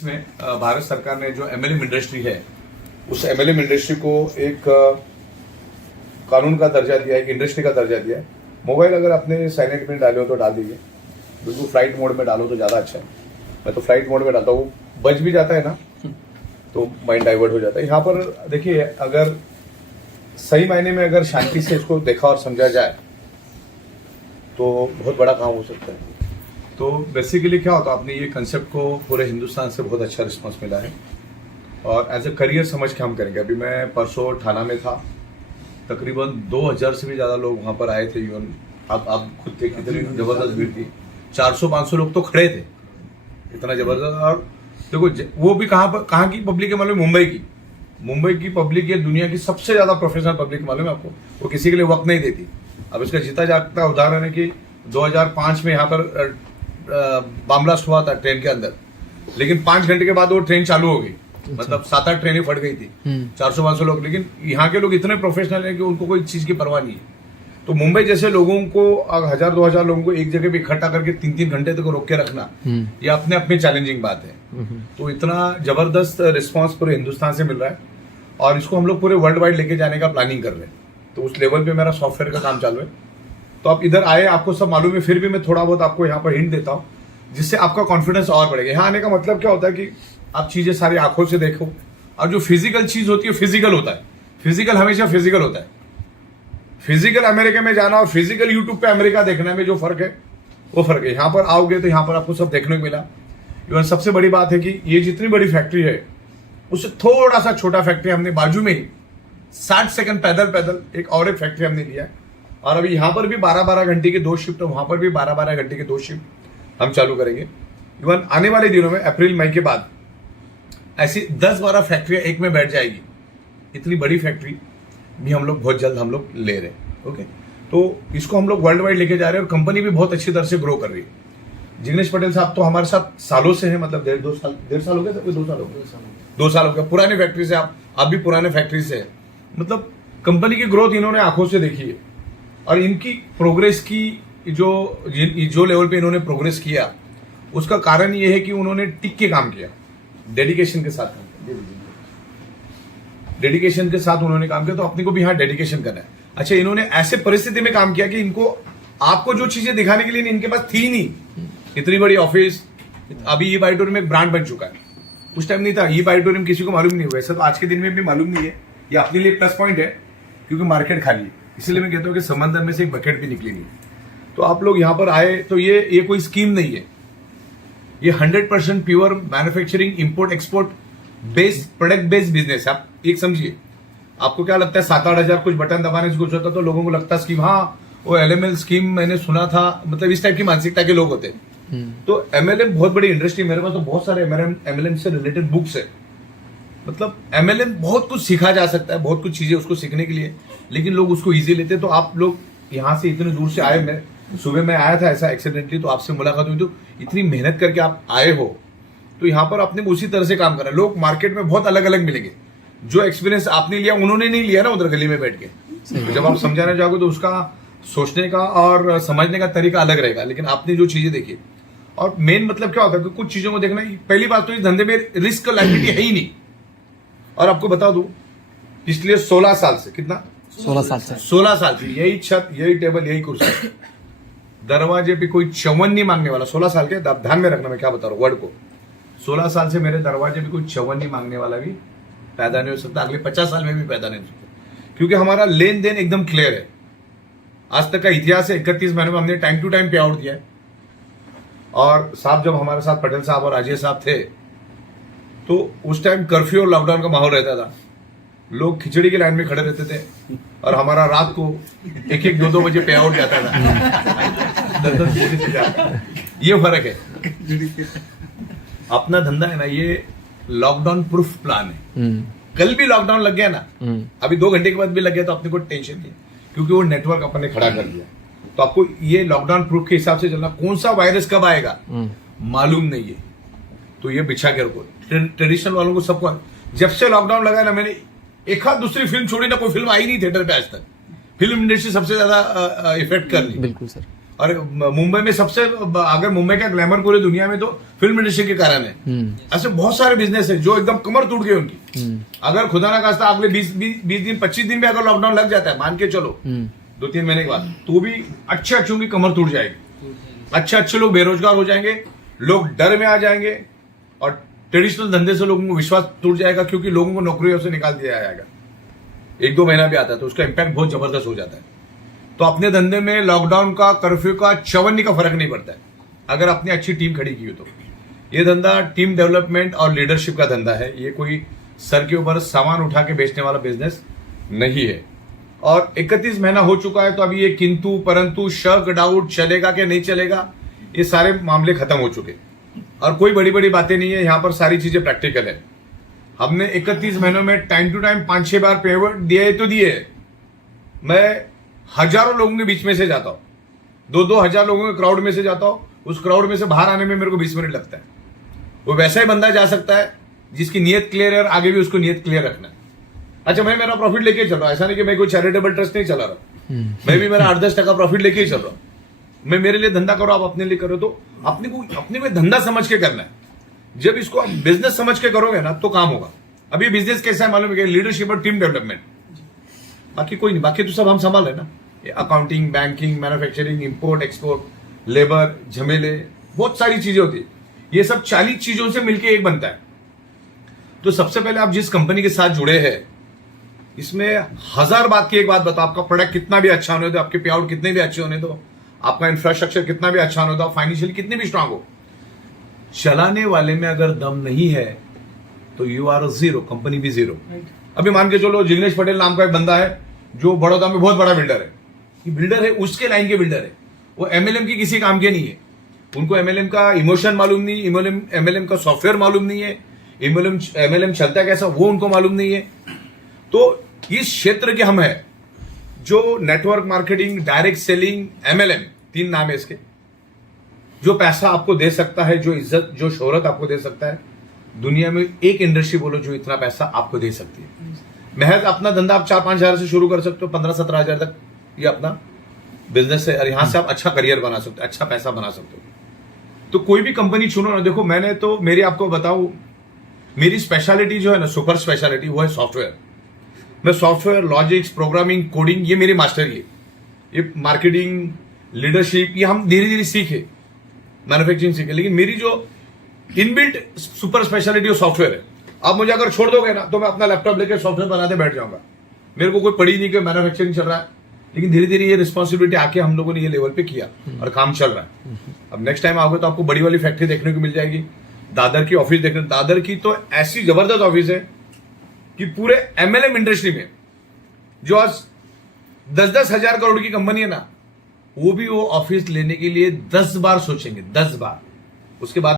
इसमें भारत सरकार ने जो एमएलएम इंडस्ट्री है उस एमएलएम इंडस्ट्री को एक कानून का दर्जा दिया है, एक इंडस्ट्री का दर्जा दिया है। मोबाइल अगर आपने साइलेंट में डाले हो तो डाल दीजिए, बिल्कुल फ्लाइट मोड में डालो तो ज़्यादा अच्छा है। मैं तो फ्लाइट मोड में डालता हूँ, बज भी जाता है ना तो माइंड डाइवर्ट हो जाता है। यहाँ पर देखिए, अगर सही मायने में अगर शांति से इसको देखा और समझा जाए तो बहुत बड़ा काम हो सकता है। तो बेसिकली क्या होता है, आपने ये कंसेप्ट को पूरे हिंदुस्तान से बहुत अच्छा रिस्पांस मिला है और एज ए करियर समझ के हम करेंगे। अभी मैं परसों ठाणा में था, तकरीबन 2000 से भी ज़्यादा लोग वहाँ पर आए थे। इवन आप खुद थे, कितनी ज़बरदस्त भीड़ थी, 400-500 लोग तो खड़े थे, इतना ज़बरदस्त। और देखो वो भी कहाँ की पब्लिक है मालूम है? मुंबई की पब्लिक ये दुनिया की सबसे ज़्यादा प्रोफेशनल पब्लिक मालूम है आपको। वो किसी के लिए वक्त नहीं देती। अब इसका जीता जागता उदाहरण है कि 2005 में यहाँ पर बम ब्लास्ट हुआ था ट्रेन के अंदर, लेकिन 5 घंटे के बाद वो ट्रेन चालू हो गई। मतलब 7-8 ट्रेनें फट गई थी, 400-500 लोग। लेकिन यहाँ के लोग इतने प्रोफेशनल हैं कि उनको कोई चीज की परवाह नहीं है। तो मुंबई जैसे लोगों को 1000-2000 लोगों को एक जगह पे इकट्ठा करके 3-3 घंटे तक रोक के रखना, ये अपने आप में चैलेंजिंग बात है। तो इतना जबरदस्त रिस्पॉन्स पूरे हिंदुस्तान से मिल रहा है और इसको हम लोग पूरे वर्ल्ड वाइड लेके जाने का प्लानिंग कर रहे हैं। तो उस लेवल पे मेरा सॉफ्टवेयर का काम चालू है। तो आप इधर आए, आपको सब मालूम है, फिर भी मैं थोड़ा बहुत आपको यहाँ पर हिंट देता हूँ जिससे आपका कॉन्फिडेंस और बढ़ेगा। यहाँ आने का मतलब क्या होता है कि आप चीजें सारी आंखों से देखो, और जो फिजिकल चीज होती है फिजिकल होता है। फिजिकल हमेशा फिजिकल होता है। फिजिकल अमेरिका में जाना और फिजिकल यूट्यूब पे अमेरिका देखने में जो फर्क है वो फर्क है। यहाँ पर आओगे तो यहाँ पर आपको सब देखने को मिला। इवन सबसे बड़ी बात है कि ये जितनी बड़ी फैक्ट्री है उससे थोड़ा सा छोटा फैक्ट्री हमने बाजू में ही 60 सेकंड पैदल एक और एक फैक्ट्री हमने लिया है। और अभी यहाँ पर भी 12-12 घंटे की 2 शिफ्ट, वहां पर भी 12-12 घंटे की 2 शिफ्ट हम चालू करेंगे। इवन आने वाले दिनों में अप्रैल मई के बाद ऐसी 10-12 फैक्ट्रियां एक में बैठ जाएगी। इतनी बड़ी फैक्ट्री भी हम लोग बहुत जल्द हम लोग ले रहे हैं। ओके, तो इसको हम लोग वर्ल्ड वाइड लेके जा रहे हैं और कंपनी भी बहुत अच्छी तरह से ग्रो कर रही है। जिग्नेश पटेल साहब तो हमारे साथ सालों से हैं, मतलब 1.5 साल हो गए, 2 साल हो गए, 2 साल हो गया। पुरानी फैक्ट्री से आप भी पुराने फैक्ट्री से है। मतलब कंपनी की ग्रोथ इन्होंने आंखों से देखी है और इनकी प्रोग्रेस की जो लेवल पे इन्होंने प्रोग्रेस किया उसका कारण ये है कि उन्होंने टिक के काम किया, डेडिकेशन के साथ काम किया। डेडिकेशन के साथ उन्होंने काम किया, तो अपने को भी यहाँ डेडिकेशन करना है। अच्छा, इन्होंने ऐसे परिस्थिति में काम किया कि इनको आपको जो चीजें दिखाने के लिए इनके पास थी नहीं। इतनी बड़ी ऑफिस, अभी ई बाइटोरियम एक ब्रांड बन चुका है, उस टाइम नहीं था। ई बाइटोरियम किसी को मालूम नहीं हुआ, ऐसा तो आज के दिन में भी मालूम नहीं है। ये अपने लिए प्लस पॉइंट है क्योंकि मार्केट खाली है। इसलिए मैं कहता हूँ कि समंदर में से एक बकेट भी निकली नहीं। तो आप लोग यहाँ पर आए तो ये कोई स्कीम नहीं है, ये 100% pure manufacturing import export based product based business है। आप एक समझिए, आपको क्या लगता है 7-8 हजार कुछ बटन दबाने से कुछ होता तो लोगों को लगता है स्कीम, हाँ वो एलएमएल स्कीम मैंने सुना था, मतलब इस टाइप की मानसिकता के लोग होते हैं। तो एमएलएम बहुत बड़ी इंडस्ट्री, मेरे पास तो बहुत सारे एमएलएम से रिलेटेड बुक्स है। मतलब एमएलएम बहुत कुछ सीखा जा सकता है, बहुत कुछ चीजें उसको सीखने के लिए, लेकिन लोग उसको इजी लेते हैं। तो आप लोग यहाँ से इतने दूर से आए, मैं सुबह में आया था ऐसा एक्सीडेंटली, तो आपसे मुलाकात हुई, तो इतनी मेहनत करके आप आए हो, तो यहाँ पर आपने उसी तरह से काम करा। लोग मार्केट में बहुत अलग अलग मिलेंगे, जो एक्सपीरियंस आपने लिया उन्होंने नहीं लिया ना उधर गली में बैठ के। तो जब आप समझाने जाओगे तो उसका सोचने का और समझने का तरीका अलग रहेगा। लेकिन आपने जो चीजें देखी, और मेन मतलब क्या होता है कि कुछ चीजों को देखना, पहली बात तो इस धंधे में रिस्क लाइबिलिटी है ही नहीं। और आपको बता दूं, पिछले 16 साल से, कितना 16 साल से यही छत, यही टेबल, यही कुर्सी, दरवाजे पे कोई च्यवन नहीं मांगने वाला। 16 साल के, आप ध्यान में रखना मैं क्या बता रहा हूँ वर्ड को। 16 साल से मेरे दरवाजे पे कोई च्यवन नहीं मांगने वाला भी पैदा नहीं हो सकता, अगले 50 साल में भी पैदा नहीं हो सकता, क्योंकि हमारा लेन देन एकदम क्लियर है। आज तक का इतिहास है, 31 महीने में हमने टाइम टू टाइम पे आउट दिया है। और साहब जब हमारे साथ पटेल साहब और अजय साहब थे तो उस टाइम कर्फ्यू और लॉकडाउन का माहौल रहता था। लोग खिचड़ी की लाइन में खड़े रहते थे और हमारा रात को 1-1, 2-2 बजे पे आउट जाता था। ये फर्क है। अपना धंधा है ना, ये लॉकडाउन प्रूफ प्लान है। कल भी लॉकडाउन लग गया ना, अभी 2 घंटे के बाद भी लग गया तो अपने को टेंशन नहीं, क्योंकि वो नेटवर्क अपन ने खड़ा कर दिया। तो आपको ये लॉकडाउन प्रूफ के हिसाब से चलना, कौन सा वायरस कब आएगा मालूम नहीं है। तो ये बिछा के रखो। ट्रेडिशनल वालों को सबको, जब से लॉकडाउन लगा ना, मैंने एक हाथ दूसरी फिल्म छोड़ी ना, कोई फिल्म आई नहीं थिएटर पे आज तक। फिल्म इंडस्ट्री सबसे ज्यादा इफेक्ट कर रही। बिल्कुल सर। और मुंबई में सबसे, अगर मुंबई का ग्लैमर पूरी दुनिया में तो फिल्म इंडस्ट्री के कारण है। ऐसे बहुत सारे बिजनेस है जो एकदम कमर टूट गई उनकी। अगर खुदा ना खास्ता अगले 20 दिन 25 दिन भी अगर लॉकडाउन लग जाता है, मान के चलो 2-3 महीने के बाद, तो भी अच्छे की कमर टूट जाएगी। अच्छे लोग बेरोजगार हो जाएंगे, लोग डर में आ जाएंगे, और ट्रेडिशनल धंधे से लोगों को विश्वास टूट जाएगा, क्योंकि लोगों को नौकरियों से निकाल दिया जाएगा। 1-2 महीना भी आता है तो उसका इम्पैक्ट बहुत जबरदस्त हो जाता है। तो अपने धंधे में लॉकडाउन का, कर्फ्यू का, चवन्नी का फर्क नहीं पड़ता है, अगर आपने अच्छी टीम खड़ी की हो तो। ये धंधा टीम डेवलपमेंट और लीडरशिप का धंधा है, ये कोई सर के ऊपर सामान उठा के बेचने वाला बिजनेस नहीं है। और 31 महीना हो चुका है, तो अभी ये किंतु परंतु, शक, डाउट, चलेगा कि नहीं चलेगा, ये सारे मामले खत्म हो चुके और कोई बड़ी बड़ी बातें नहीं है। यहां पर सारी चीजें प्रैक्टिकल है। हमने 31 महीनों में टाइम टू टाइम 5-6 बार पेमेंट दिए तो दिए। मैं हजारों लोगों के बीच में से जाता हूं, 2-2 हजार लोगों के क्राउड में से जाता हूं। उस क्राउड में से बाहर आने में मेरे को 20 मिनट लगता है। वो वैसा ही बंदा जा सकता है जिसकी नीयत क्लियर है और आगे भी उसको नीयत क्लियर रखना है। अच्छा, मैं मेरा प्रॉफिट लेके चल रहा हूं, ऐसा नहीं कि मैं कोई चैरिटेबल ट्रस्ट नहीं चला रहा। मैं भी मेरा 8-10% प्रॉफिट लेके ही चल रहा हूं। मैं मेरे लिए धंधा करो, आप अपने लिए करो, तो अपने को धंधा समझ के करना है। जब इसको आप बिजनेस समझ के करोगे ना तो काम होगा। अभी बिजनेस कैसा है मालूम है, लीडरशिप और टीम डेवलपमेंट, बाकी कोई नहीं, बाकी तो सब हम संभाल है ना। Accounting, banking, manufacturing, import export, labour, झमेले, बहुत सारी चीजें होती है। ये सब 40 चीजों से मिलकर एक बनता है। तो सबसे पहले आप जिस कंपनी के साथ जुड़े हैं, इसमें 1000 बात की एक बात बताओ, आपका प्रोडक्ट कितना भी अच्छा होने दो, आपके पे आउट कितने भी अच्छे होने दो, आपका इंफ्रास्ट्रक्चर कितना भी अच्छा होने दो, फाइनेंशियली कितने भी स्ट्रांग हो, चलाने वाले में अगर दम नहीं है तो यू आर जीरो, कंपनी भी जीरो। अभी मान के चलो जिग्नेश पटेल नाम का एक बंदा है जो बड़ौदा में बहुत बड़ा बिल्डर है। बिल्डर है, उसके लाइन के बिल्डर है, वो एमएलएम की किसी काम के नहीं है। उनको एमएलएम का इमोशन मालूम नहीं, एमएलएम का सॉफ्टवेयर मालूम नहीं है, एमएलएम चलता कैसा वो उनको मालूम नहीं है। तो इस क्षेत्र के हम है जो network marketing, direct selling, MLM, 3 नाम है इसके, जो पैसा आपको दे सकता है, जो इज्जत, जो शोहरत आपको दे सकता है। दुनिया में एक इंडस्ट्री बोलो जो इतना पैसा आपको दे सकती है। महज अपना धंधा आप 4-5 हजार से शुरू कर सकते हो, 15-17 हजार तक ये अपना बिजनेस है, और यहां से आप अच्छा करियर बना सकते हो, अच्छा पैसा बना सकते हो। तो कोई भी कंपनी चुनो ना। देखो, मैंने तो मेरी आपको बताऊं, मेरी स्पेशलिटी जो है ना, सुपर स्पेशलिटी, वो है सॉफ्टवेयर। मैं सॉफ्टवेयर, लॉजिक्स, प्रोग्रामिंग, कोडिंग, ये मेरी मास्टरी है। ये मार्केटिंग, लीडरशिप, ये हम धीरे धीरे सीखे, मैन्युफैक्चरिंग सीखे, लेकिन मेरी जो इनबिल्ट सुपर स्पेशलिटी वो सॉफ्टवेयर है। आप मुझे अगर छोड़ दोगे ना तो मैं अपना लैपटॉप लेकर सॉफ्टवेयर बनाते बैठ जाऊंगा। मेरे को कोई पड़ी नहीं कि मैन्युफैक्चरिंग चल रहा है, लेकिन धीरे धीरे ये रिस्पॉन्सिबिलिटी आके हम लोगों ने ये लेवल पे किया और काम चल रहा है। अब नेक्स्ट टाइम आओगे तो आपको बड़ी वाली फैक्ट्री देखने को मिल जाएगी, दादर की ऑफिस देखने। दादर की तो ऐसी जबरदस्त ऑफिस है कि पूरे एमएलएम इंडस्ट्री में जो आज 10-10 हजार करोड़ की कंपनी है ना, वो भी वो ऑफिस लेने के लिए 10 बार सोचेंगे, 10 बार। उसके बाद